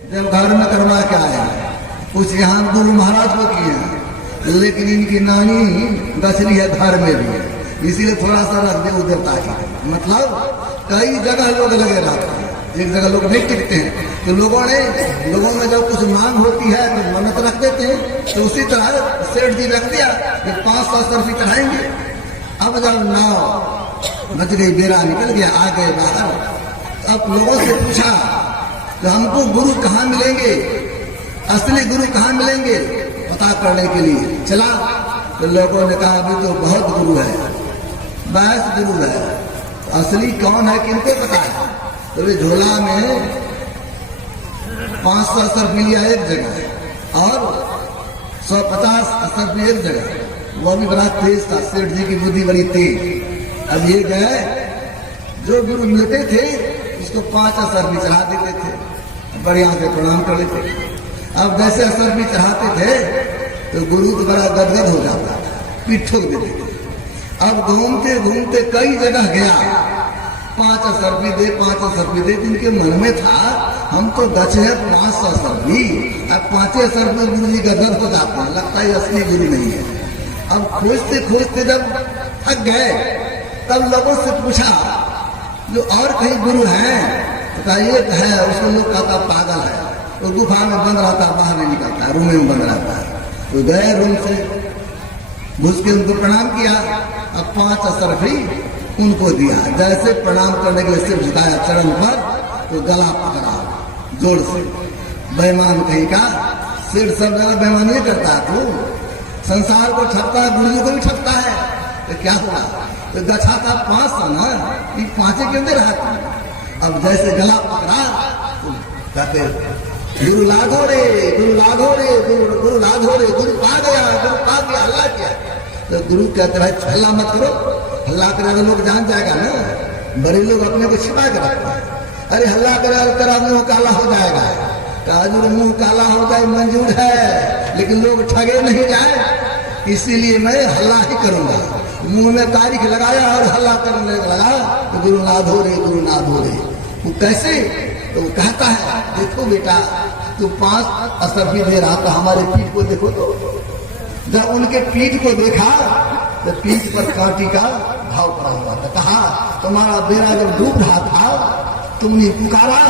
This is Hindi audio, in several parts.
जब घर में करवा के आए, कुछ यहाँ गुरु महाराज को किए, लेकिन इनकी नानी गछली है घर में भी, इसीलिए थोड़ा सा रख दे उधर ताकि, मतलब कई जगह लोग लगे रहते हैं, एक जगह लोग नहीं टिकते हैं। तो लोगों में जब कुछ मांग होती है तो मन्नत रख देते हैं। तो उसी तरह सेठ जी रख दिया कि 500 सर्फी चढ़ाएंगे। अब जब नाव बच गई, बेरा निकल गया, आ गए बाहर, अब लोगों से पूछा तो हमको गुरु कहाँ मिलेंगे, असली गुरु कहाँ मिलेंगे पता करने के लिए चला। तो लोगों ने कहा अभी तो बहुत गुरु है, 22 गुरु है, असली कौन है किनको पता है। तो वे झोला में 500 सर्फी लिया एक जगह और 150 सर्फी एक जगह, वो भी बड़ा तेज था, सेठ जी की बुद्धि बड़ी तेज। अब ये गए, जो गुरु मिलते थे उसको 5 सर्फी चढ़ा देते थे, बढ़िया से प्रणाम कर लेते। अब जैसे सर्फी चढ़ाते थे तो गुरु तो बड़ा गदगद हो जाता, पीठ ठोक देते थे। अब घूमते घूमते कई जगह गया, 5 सर्फी दे, 5 सर्फी दे। जिनके मन में था हम तो गचे है 500 सर्फी, अब 5 सर्फी गुरु जी गदगद हो जाते हैं, लगता है असली गुरु नहीं है। अब खोजते खोजते जब थक गए, तब लोगों से पूछा जो और कहीं गुरु हैं, तो कहा एक है, उसको लोग कहता पागल है, वो गुफा में बंद रहता, बाहर नहीं निकलता, रूम में बंद रहता है। तो गए रूम से, घुस के उनको प्रणाम किया, अब 5 सर्फी उनको दिया। जैसे प्रणाम करने के लिए सिर झुकाया चरण पर, तो गला पकड़ा जोर से, बेईमान कहीं का, सिर सब जगह बेईमानी नहीं करता, तू संसार को ठगता है, गुरु जी को भी ठगता है, तो क्या हुआ, तो गछा था 500 ना, ये 5 क्यों दे रहा था। अब जैसे गला पकड़ा तो कहते गुरु लाधो रे, गुरु लाधो रे, गुरु लाधो रे, गुरु पा गया, गुरु पा गया, हल्ला किया। तो गुरु कहते भाई हल्ला मत करो, हल्ला करे तो लोग जान जाएगा ना, बड़े लोग अपने को छिपा के रखते हैं। अरे हल्ला करे तेरा मुंह काला हो जाएगा, काजूर मुंह काला हो जाए मंजूर है, लेकिन लोग ठगे नहीं जाए, इसीलिए मैं हल्ला ही करूंगा। मुंह में तारीख लगाया और हल्ला करने लगा, तो गुरु नाधो रे, गुरु नाधो रे। वो कैसे, तो वो कहता है देखो बेटा, तू 5 सर्फी दे रहा था, हमारे पीठ को देखो। तो जब उनके पीठ को देखा तो पीठ पर कांटी का घाव पड़ा हुआ था। कहा तुम्हारा बेड़ा जब डूब रहा था, तुमने पुकारा,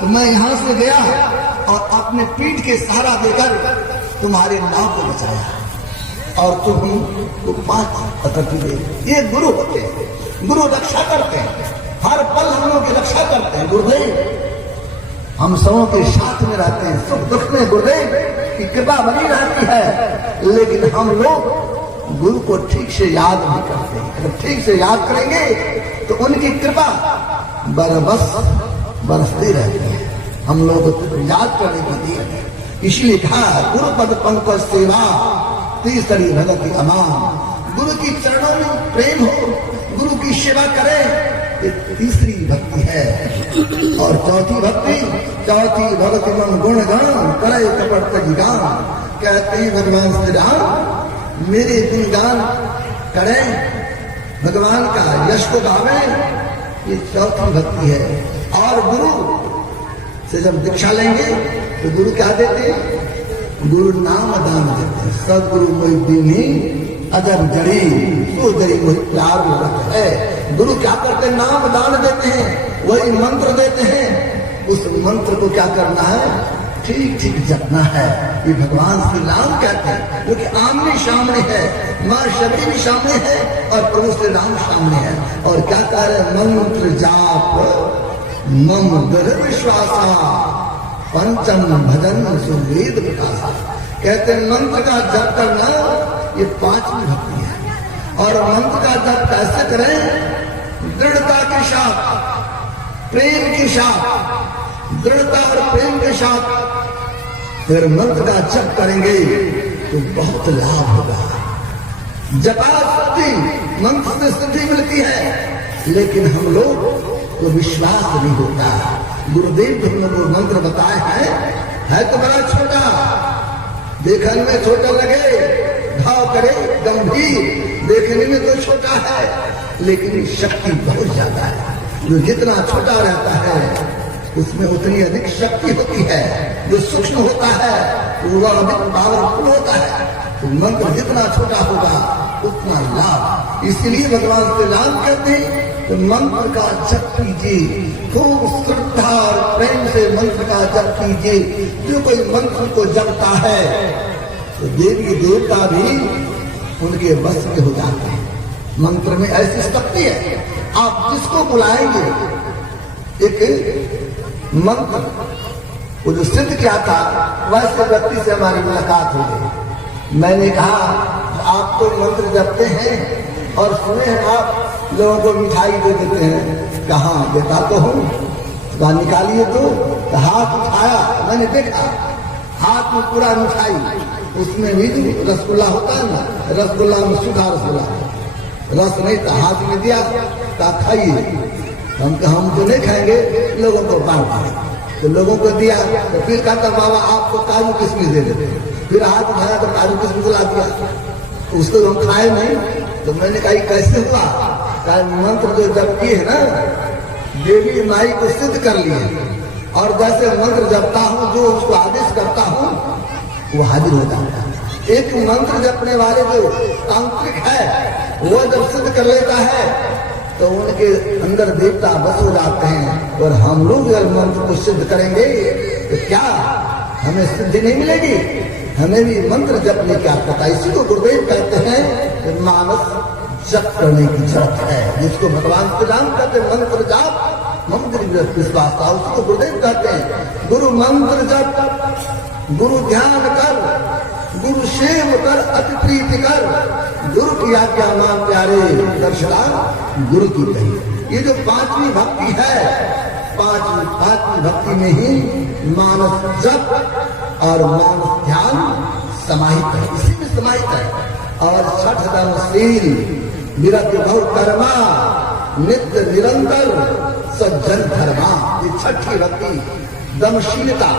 तो मैं यहां से गया और अपने पीठ के सहारा देकर तुम्हारे नाव को बचाया, और तुम 5 सर्फी दे। ये गुरु होते हैं, गुरु रक्षा करते हैं, हर पल हम लोगों की रक्षा करते हैं। गुरुदेव हम सबों के साथ में रहते हैं, सुख दुख में गुरुदेव की कृपा बनी रहती है, लेकिन हम लोग गुरु को ठीक से याद नहीं करते। अगर ठीक से याद करेंगे तो उनकी कृपा बरबस बरसती रहती है, हम लोग याद करने को दिए। इसलिए कहा गुरु पद पंकज सेवा तीसरी भगति अमान। गुरु की चरणों में प्रेम हो, गुरु की सेवा करें, ये तीसरी भक्ति है। और चौथी भक्ति मन गुण गान करे कपट तजिगान। कहते हैं भगवान श्री राम मेरे गुणगान करें, भगवान का यश को गावें, ये चौथी भक्ति है। और गुरु से जब दीक्षा लेंगे तो गुरु क्या देते हैं, गुरु नाम दान देते हैं। सदगुरु मोहिद्दीनी अजब जड़ी तो जड़ी मोहि प्यार रख है। गुरु क्या करते हैं, नाम दान देते हैं, वही मंत्र देते हैं। उस मंत्र को क्या करना है, ठीक ठीक जपना है। ये भगवान श्री राम कहते हैं, क्योंकि आमने सामने है, माँ शबरी भी सामने है और प्रभु श्री राम सामने है। और क्या कह रहे, मंत्र जाप मम दृढ़ विश्वासा पंचम भजन सुवेद विकासा। कहते हैं मंत्र का जप करना ये 5वीं भक्ति है। और मंत्र का जप कैसे करें, दृढ़ता के साथ, प्रेम के साथ, दृढ़ता और प्रेम के साथ फिर मंत्र का जप करेंगे तो बहुत लाभ होगा। जपा सिद्धि, मंत्र से सिद्धि मिलती है, लेकिन हम लोग को विश्वास नहीं होता। गुरुदेव जो हमने वो मंत्र बताए है तो बड़ा छोटा, देखने में छोटा लगे, घाव करे गंभीर, देखने में तो छोटा है, लेकिन शक्ति बहुत ज्यादा है। जो जितना छोटा रहता है उसमें उतनी अधिक शक्ति होती है। जो सूक्ष्म होता है वह अधिक पावरफुल होता है। तो मंत्र जितना छोटा होगा उतना लाभ। इसलिए भगवान श्री राम कहते हैं तो मंत्र का जप कीजिए, खूब श्रद्धा और प्रेम से मंत्र का जप कीजिए। जो कोई मंत्र को जपता है तो देवी देवता भी उनके वश में हो जाते हैं। मंत्र में ऐसी शक्ति है, आप जिसको बुलाएंगे एक मंत्र वो जो सिद्ध क्या था वैसे व्यक्ति से हमारी मुलाकात हो गई। मैंने कहा आप तो मंत्र जपते हैं और सुने हैं आप लोगों को मिठाई दे देते हैं। कहाँ देता तो हूँ, वहां निकालिए तो हाथ उठाया, मैंने देखा हाथ में पूरा मिठाई, उसमें भी जो रसगुल्ला होता है ना, रसगुल्ला में सूखा रसगुल्ला, रस नहीं था, हाथ में दिया कहा खाइए। हम तो नहीं खाएंगे, लोगों को बांट दिया। तो लोगों को दिया तो फिर कहता बाबा आपको काजू किशमिश दे देते। फिर हाथ उठाया तो काजू किशमिश ला दिया, तो उसको हम खाए नहीं। तो मैंने कहा कैसे हुआ? कहा मंत्र जो जप किए है ना, देवी माई को सिद्ध कर लिए, और जैसे मंत्र जपता हूँ जो उसको आदेश करता हूँ वो हाजिर हो जाता है। एक मंत्र जपने वाले जो तांत्रिक है वो जब सिद्ध कर लेता है तो उनके अंदर देवता बस हो जाते हैं। और हम लोग अगर मंत्र को सिद्ध करेंगे तो क्या हमें सिद्धि नहीं मिलेगी? हमें भी मंत्र जपने की आवश्यकता। इसी को गुरुदेव कहते हैं कि मानस जप करने की जरूरत है, जिसको भगवान श्री राम कहते हैं मंत्र जाप मंत्र विश्वास। उसको गुरुदेव कहते हैं गुरु मंत्र जप, गुरु ध्यान कर, गुरु सेव कर, अति प्रीति कर, गुरु की आज्ञा मान प्यारे, दर्शना गुरु की कही। ये जो पांचवी भक्ति है, पांचवी भक्ति में ही मानस जप और मानस ध्यान समाहित है, इसी में समाहित है। और छठ दमशील विरत भव कर्मा नित्य निरंतर सज्जन धर्मा। ये छठी भक्ति दमशीलता,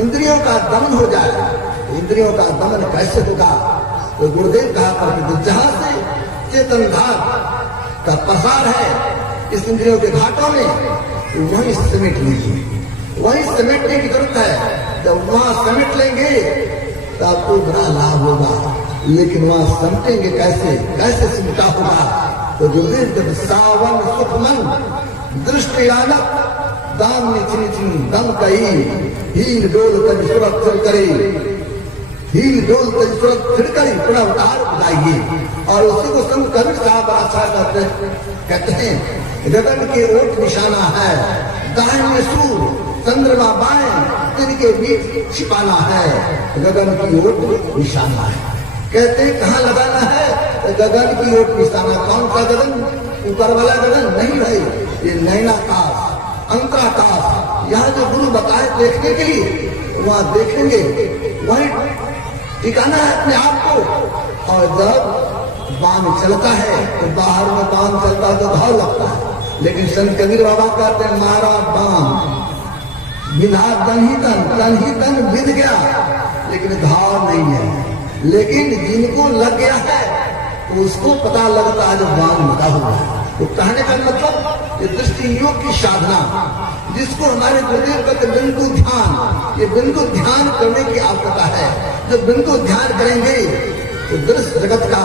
इंद्रियों का दमन हो जाए। इंद्रियों का दमन कैसे होगा? तो गुरुदेव कहा करते जहां से चेतन धार का प्रसार है इस इंद्रियों के घाटों में, तो वहीं समेट लीजिए, वहीं समेटने की जरूरत है। जब वहां समेट लेंगे तो आपको बड़ा लाभ होगा। लेकिन वहां समेटेंगे कैसे? कैसे सिमटा होगा? तो गुरुदेव जब सावन सुखमन दृष्टि आनत दाम निचनी दम कही हीर डोल तक सुरक्षित करे, हीर डोल तक सुरक्षित करी पुनः उतार बुलाइए। और उसी को संत कबीर साहब अच्छा कहते हैं गगन के ओट निशाना है, दाहिने सूर चंद्रमा बाएं दिन के बीच छिपाना है, गगन की ओट निशाना है। कहते हैं कहाँ लगाना है? गगन की ओट निशाना। कौन सा गगन? ऊपर वाला गगन नहीं भाई, ये नैनाकाश, अंतराकाश। यहाँ जो गुरु बताए देखने के लिए वहाँ देखेंगे, वहीं ठिकाना है अपने आप को। और जब बाण चलता है तो बाहर में बाण चलता है तो घाव लगता है, लेकिन संत कबीर बाबा कहते हैं मारा बाण बिना तन ही तन बिध गया, लेकिन घाव नहीं है। लेकिन जिनको लग गया है तो उसको पता लगता है जब बाण लगा हुआ है। तो कहने का मतलब ये दृष्टि योग की साधना, जिसको हमारे गुरुदेव कहते बिंदु ध्यान, ये बिंदु ध्यान करने की आवश्यकता है। जब बिंदु ध्यान करेंगे तो दृश्य जगत का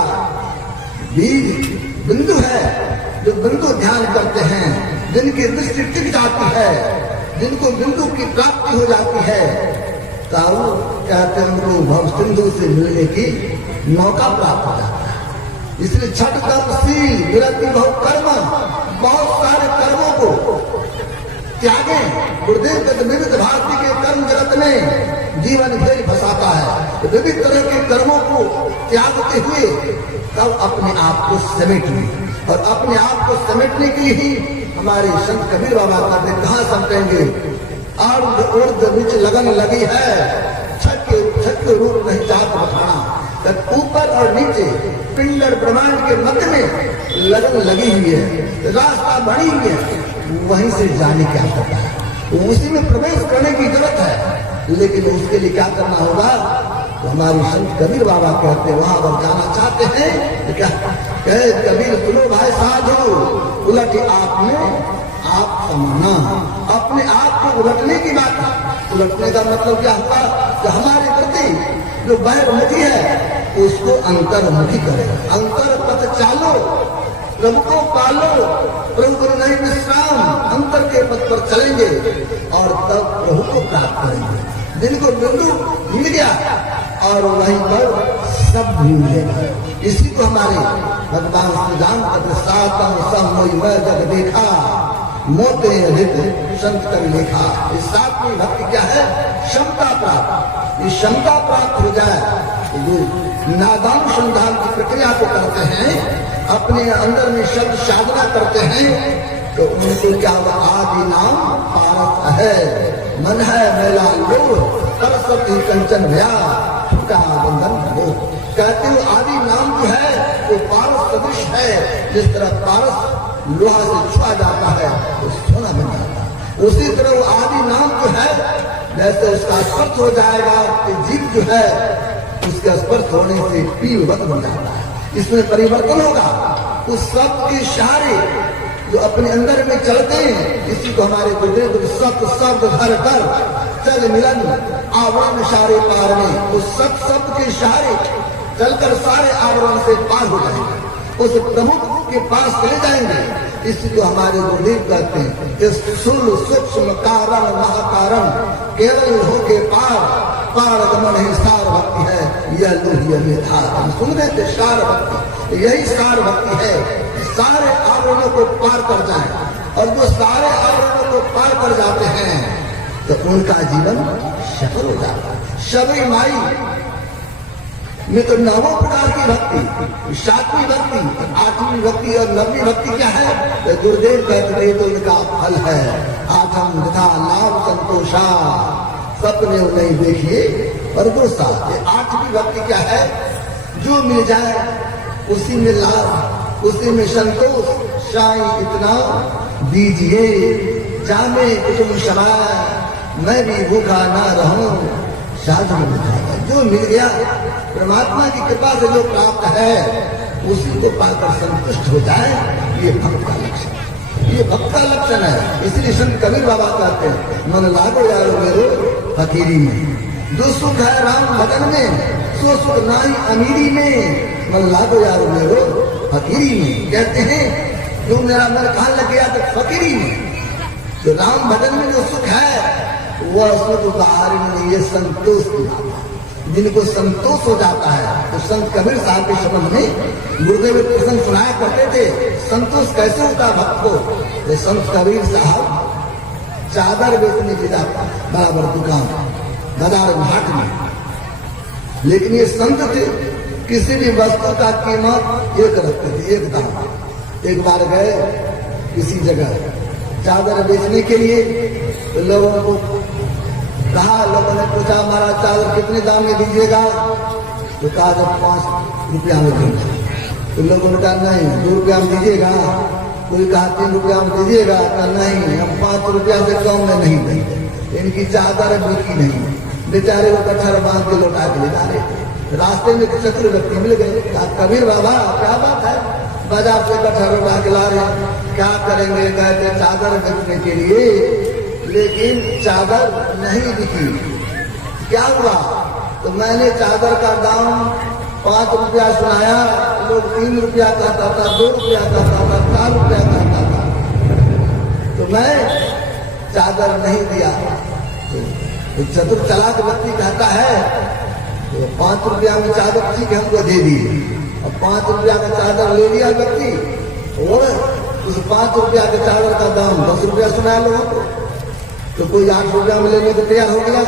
बीज बिंदु है। जो बिंदु ध्यान करते हैं, जिनकी दृष्टि टिक जाती है, जिनको बिंदु की प्राप्ति हो जाती है, तब कहते हैं उनको भव सिंधु से मिलने की मौका प्राप्त हो जाता है। इसलिए छठ तपशील विरति भव कर्म, बहुत सारे कर्मों को त्यागे। गुरुदेव कहते विविध भारती के कर्म जगत में जीवन घेर फंसाता है। विविध तरह के कर्मों को त्यागते हुए तब अपने आप को समेट ली। और अपने आप को समेटने के लिए ही हमारे संत कबीर बाबा कहते कहाँ समेटेंगे? अर्ध बीच लगन लगी है, छठ के रूप नहीं चाहत बखाना। ऊपर और नीचे पिंडर ब्रह्मांड के मध्य में लगन लगी हुई है, रास्ता बनी हुई है, वहीं से जाने की आवश्यकता है। उसी में प्रवेश करने की जरूरत है। लेकिन उसके लिए क्या करना होगा? तो हमारे संत कबीर बाबा कहते हैं वहां अगर जाना चाहते हैं तो क्या कहे? कबीर सुनो भाई साधु, उलट आप में आप समाना, अपने आप को उलटने की बात है। उलटने का मतलब क्या हुआ कि हमारे प्रति जो बैरमुखी है उसको अंतर्मुखी करे, अंतर पथ चालो, प्रभु को पालो, प्रभु को नहीं विश्राम, अंतर के पथ पर चलेंगे और तब प्रभु को प्राप्त करेंगे। जिनको बिंदु मिल गया और वहीं पर सब भी मिलेगा। इसी को हमारे भगवान श्री राम का सातम समोई मैं जब देखा मोते अधिक संत कर लेखा। इस सातवीं भक्ति क्या है? क्षमता प्राप्त। ये क्षमता प्राप्त हो जाए तो नादानुसंधान की प्रक्रिया को करते हैं, अपने अंदर में शब्द साधना करते हैं तो उनको क्या हुआ? आदि नाम पारस है, मन है मेला लो, सरस्वती कंचन भया छुटा बंधन हो। कहते हो आदि नाम जो है वो पारस सदृश है। जिस तरह पारस लोहा से छुआ जाता है तो सोना बन जाता है, उसी तरह वो आदि नाम जो है जैसे उसका स्पर्श हो जाएगा कि जीव जो है उसके स्पर्श होने से पीवत बन जाता है, इसमें परिवर्तन होगा। उस सब के सारे जो अपने अंदर में चलते हैं, इसी को हमारे गुरुदेव सत शब्द घर कर चल मिलन आवरण सारे पार में, उस सत शब्द के सारे चलकर सारे आवरण से पार हो जाएंगे, उस प्रमुख के पास चले जाएंगे। इसी को हमारे गुरुदेव कहते हैं स्थूल सूक्ष्म कारण महाकारण केवल हो के पार गमन ही सार भक्ति है, यह लोहिया था। हम सुन रहे थे सार भक्ति, यही सार भक्ति है। सारे आवरणों को पार कर जाए और जो सारे आवरणों को पार कर जाते हैं तो उनका जीवन सफल हो जाता है। शबरी माई में तो 9 प्रकार की भक्ति, 7वीं भक्ति, 8वीं भक्ति और 9वीं भक्ति क्या है? तो गुरुदेव कहते हैं तो इनका फल है आठम तथा लाभ संतोषा, सपने नहीं देखिए और दोषा। 8वीं भक्ति क्या है? जो मिल जाए उसी में लाभ, उसी में संतोष। साई इतना दीजिए जाने कुछ समाय मैं भी भूखा ना रहूं साधु में। जो मिल गया परमात्मा की कृपा से जो प्राप्त है उसी को पाकर संतुष्ट हो जाए, ये भक्त का लक्षण है, ये भक्त का लक्षण है। इसलिए संत कबीर बाबा कहते हैं मन लागो यारो मेरो फकीरी में, जो सुख है राम भजन में सो सुख नाही अमीरी में, मन लागो यारो मेरो फकीरी में। कहते हैं जो मेरा मन कहाँ लग गया तो फकीरी में, जो राम भजन में जो सुख है वह सुख बाहर में, ये संतोष की बात है। जिनको संतोष हो जाता है तो संत कबीर साहब के शब्द में गुरुदेव प्रसंग सुनाया करते थे संतोष कैसे होता है भक्त को। तो संत कबीर साहब चादर बेचने की जाता बराबर दुकान बाजार घाट में, लेकिन ये संत थे किसी भी वस्तु का कीमत एक रखते थे, एक दाम। एक बार गए किसी जगह चादर बेचने के लिए तो लोगों को कहा, लोगों ने पूछा हमारा चादर कितने दाम में दीजिएगा? तो कहा जब 5 रुपया में देंगे। तो लोगों ने कहा नहीं 2 रुपया में दीजिएगा। कोई कहा 3 रुपया में दीजिएगा, कहा नहीं हम 5 रुपया से कम में नहीं देंगे। इनकी चादर बिकी नहीं, बेचारे को कटहर बांध के लौटा के ले जा रहे थे। रास्ते में चतुर व्यक्ति मिल गए, कहा कबीर बाबा क्या बात है, बाजार से कटहर लौटा के ला रहे, क्या करेंगे? कहते चादर बेचने के लिए, लेकिन चादर नहीं बिकी। क्या हुआ? तो मैंने चादर का दाम 5 रुपया सुनाया, लोग 3 रुपया कहता था, 2 रुपया कहता था, 4 रुपया कहता था, तो मैं चादर नहीं दिया। तो चतुर चालाक व्यक्ति कहता है तो 5 रुपया में चादर ठीक है हमको दे दी, और 5 रुपया का चादर ले लिया व्यक्ति, और उस 5 रुपया के चादर का दाम 10 रुपया सुनाया लोगों को। तो कोई 8 रुपया में लेने को तैयार हो गया,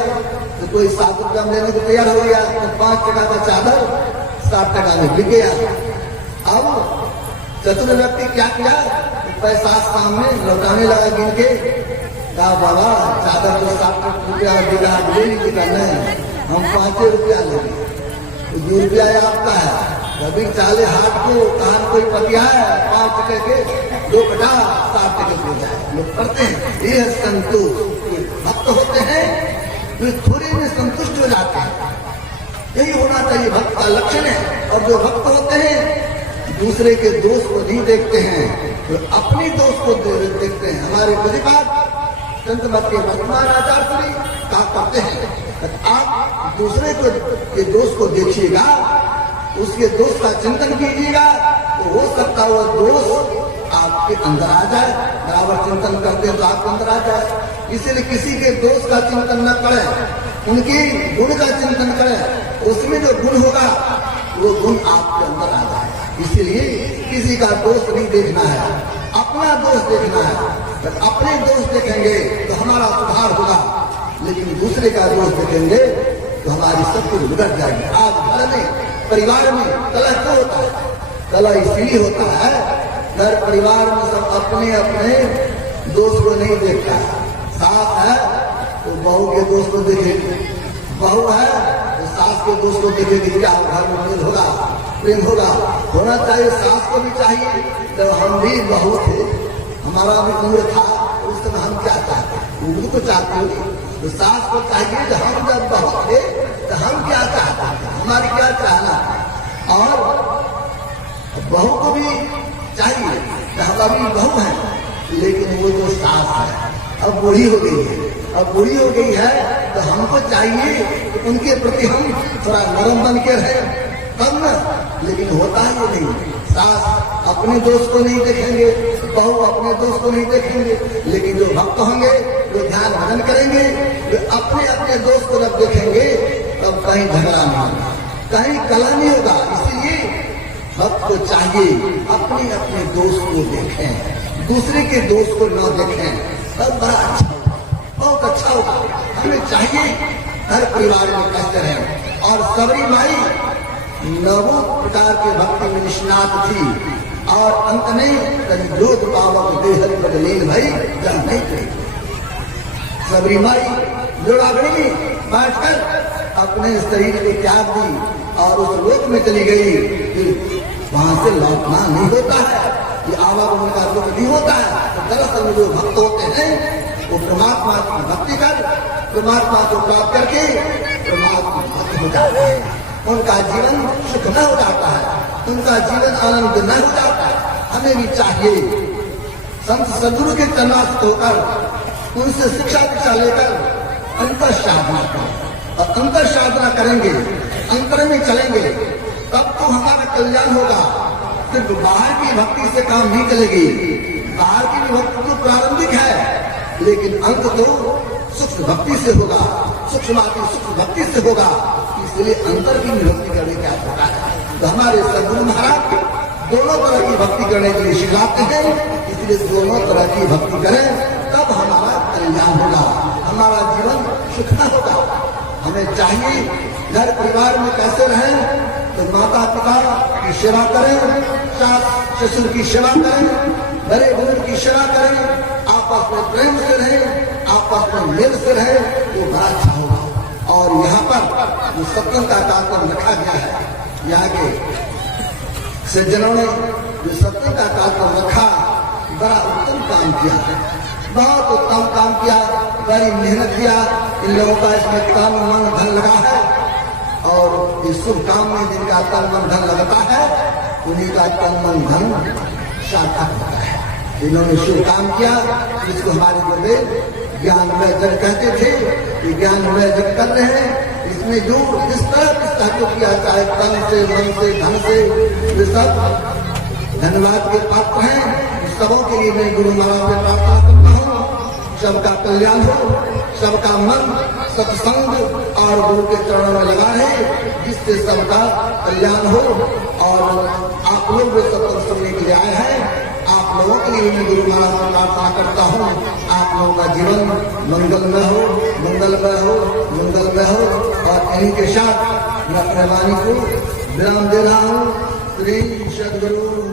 तो कोई 7 रुपया में लेने को तैयार हो गया, तो 5 टका का चादर 7 टका में बिक गया। अब चतुर व्यक्ति क्या किया? पैसा सामने लौटाने लगा गिन के, कहा बाबा चादर तो 7 रुपया बिका, ले लीजिएगा। नहीं हम 5 रुपया लेंगे। तो 2 रुपया आपका है, कभी चाले हाथ को कहा कोई पतिया है 5 टके के 2 कटा 7 टके हो जाए, लोग करते हैं। ये संतोष भक्त होते हैं जो थोड़े में संतुष्ट हो जाते हैं, यही होना चाहिए भक्त का लक्षण है। और जो भक्त होते हैं दूसरे के दोष को नहीं देखते हैं, तो अपने दोष को देखते हैं। हमारे प्रतिपाद चंद्रमत के वर्तमान आचार्य श्री कहा करते हैं, आप दूसरे को के दोष को देखिएगा, उसके दोष का चिंतन कीजिएगा, तो हो सकता है वो दोष आपके अंदर आ जाए। बराबर चिंतन करते हैं तो आपके अंदर आ जाए। इसीलिए किसी के दोष का चिंतन न करें, उनकी गुण का चिंतन करें, उसमें जो गुण होगा वो गुण आपके अंदर आ जाएगा। इसीलिए किसी का दोष नहीं देखना है, अपना दोष देखना है। जब अपने दोष देखेंगे तो हमारा सुधार होगा, लेकिन दूसरे का दोष देखेंगे तो हमारी सब कुछ बिगड़ जाएगी। आज घर में परिवार में कलह क्यों होता है? कलह इसलिए होता है, घर परिवार में सब अपने अपने दोस्त को नहीं देखता है। सास है तो बहू के दोस्त को देखेगी, बहू है तो सास के दोस्त को देखेगी। क्या घर में प्रेम होगा? प्रेम होगा, होना चाहिए। सास को भी चाहिए। जब हम भी बहू थे, हमारा भी उम्र था, उस समय हम क्या चाहते, उम्र को चाहते हो तो सास को चाहिए। जब हम जब बहू थे तो हम क्या चाहते थे, हमारी क्या चाहना, और बहू को भी चाहिए। हम अभी बहू है, लेकिन वो जो सास है अब बूढ़ी हो गई है, अब बूढ़ी हो गई है तो हमको चाहिए तो उनके प्रति हम थोड़ा नरम बन के रहे, तब न। लेकिन होता है ये नहीं। सास अपने दोस्त को नहीं देखेंगे, बहू अपने दोस्त को नहीं देखेंगे, लेकिन जो भक्त होंगे वो ध्यान भजन करेंगे, वे अपने अपने दोस्त को जब देखेंगे तब कहीं झगड़ा नहीं होगा, कहीं कलह नहीं होगा। इसीलिए भक्त को चाहिए अपने अपने दोस्त को देखें, दूसरे के दोस्त को न देखें, तब बड़ा अच्छा होगा, बहुत अच्छा होगा। हमें चाहिए हर परिवार में कैसे रहें। और सबरी माई 9 प्रकार के भक्ति में निष्णात थी, और अंत में कलियोग पावक देहरी बदलीन भई जब नहीं कही। सबरी माई जोड़ागढ़ी में बैठकर अपने शरीर को त्याग दी और उस लोक में चली गई। वहां से लौटना नहीं होता है, ये आवागमन का लोक नहीं होता है। तो दरअसल जो भक्त होते हैं वो परमात्मा की भक्ति कर, परमात्मा को प्राप्त करके परमात्मा भक्त हो जाते हैं। उनका जीवन सुख न हो जाता है, उनका जीवन आनंद न हो जाता है। हमें भी चाहिए संत सद्गुरु के चरणाश्रित होकर उनसे शिक्षा दीक्षा लेकर अंतर साधना करें, और अंतर साधना करेंगे, अंतर में चलेंगे, तब तो हमारा कल्याण होगा। सिर्फ बाहर की भक्ति से काम नहीं चलेगी। बाहर की भक्ति तो प्रारंभिक है, लेकिन अंत तो सूक्ष्म भक्ति से होगा, सूक्ष्माति सूक्ष्म भक्ति से होगा। इसलिए अंतर की भक्ति करने की आवश्यकता है। तो हमारे सद्गुरु महाराज दोनों तरह की भक्ति करने के लिए सिखाते हैं। इसलिए दोनों तरह की भक्ति करें, तब हमारा कल्याण होगा, हमारा जीवन सुखना होगा। हमें चाहिए घर परिवार में कैसे रहें, तो माता पिता की सेवा करें, सास ससुर की सेवा करें, बड़े बुजुर्ग की सेवा करें, आपस में प्रेम से रहें, आपस में मेल से रहें, वो बड़ा अच्छा होगा। और यहाँ पर जो सत्संग का कार्यक्रम रखा गया है, यहाँ के सज्जनों ने जो सत्संग का कार्यक्रम रखा, बड़ा उत्तम काम किया, बहुत उत्तम काम किया, बड़ी मेहनत किया। इन लोगों का इसमें तन मन धन लगा है, और इस शुभ काम में जिनका तन मन धन लगता है उन्हीं का तन मन धन सार्थक होता है। इन्होंने शुभ काम किया, जिसको हमारे गुरुदेव ज्ञानमय जग कहते थे। कि ज्ञानमय जग कर रहे हैं, इसमें जो जिस तरह को किया, चाहे तन से मन से धन से, वे सब धन्यवाद के पात्र हैं। सबों के लिए मैं गुरु महाराज से प्रार्थना करता हूँ, सबका कल्याण हो, सबका मन सत्संग और गुरु के चरणों में लगा है, जिससे सबका कल्याण हो। और आप लोग जो सत्संग सुनने के लिए आए हैं, आप लोगों के लिए मैं गुरु महाराज से प्रार्थना करता हूँ, आप लोगों का जीवन मंगलमय हो, मंगलमय हो, मंगलमय हो। और इन्हीं के साथ मैं अपने वाणी को विराम दे रहा हूँ। श्री सद्गुरु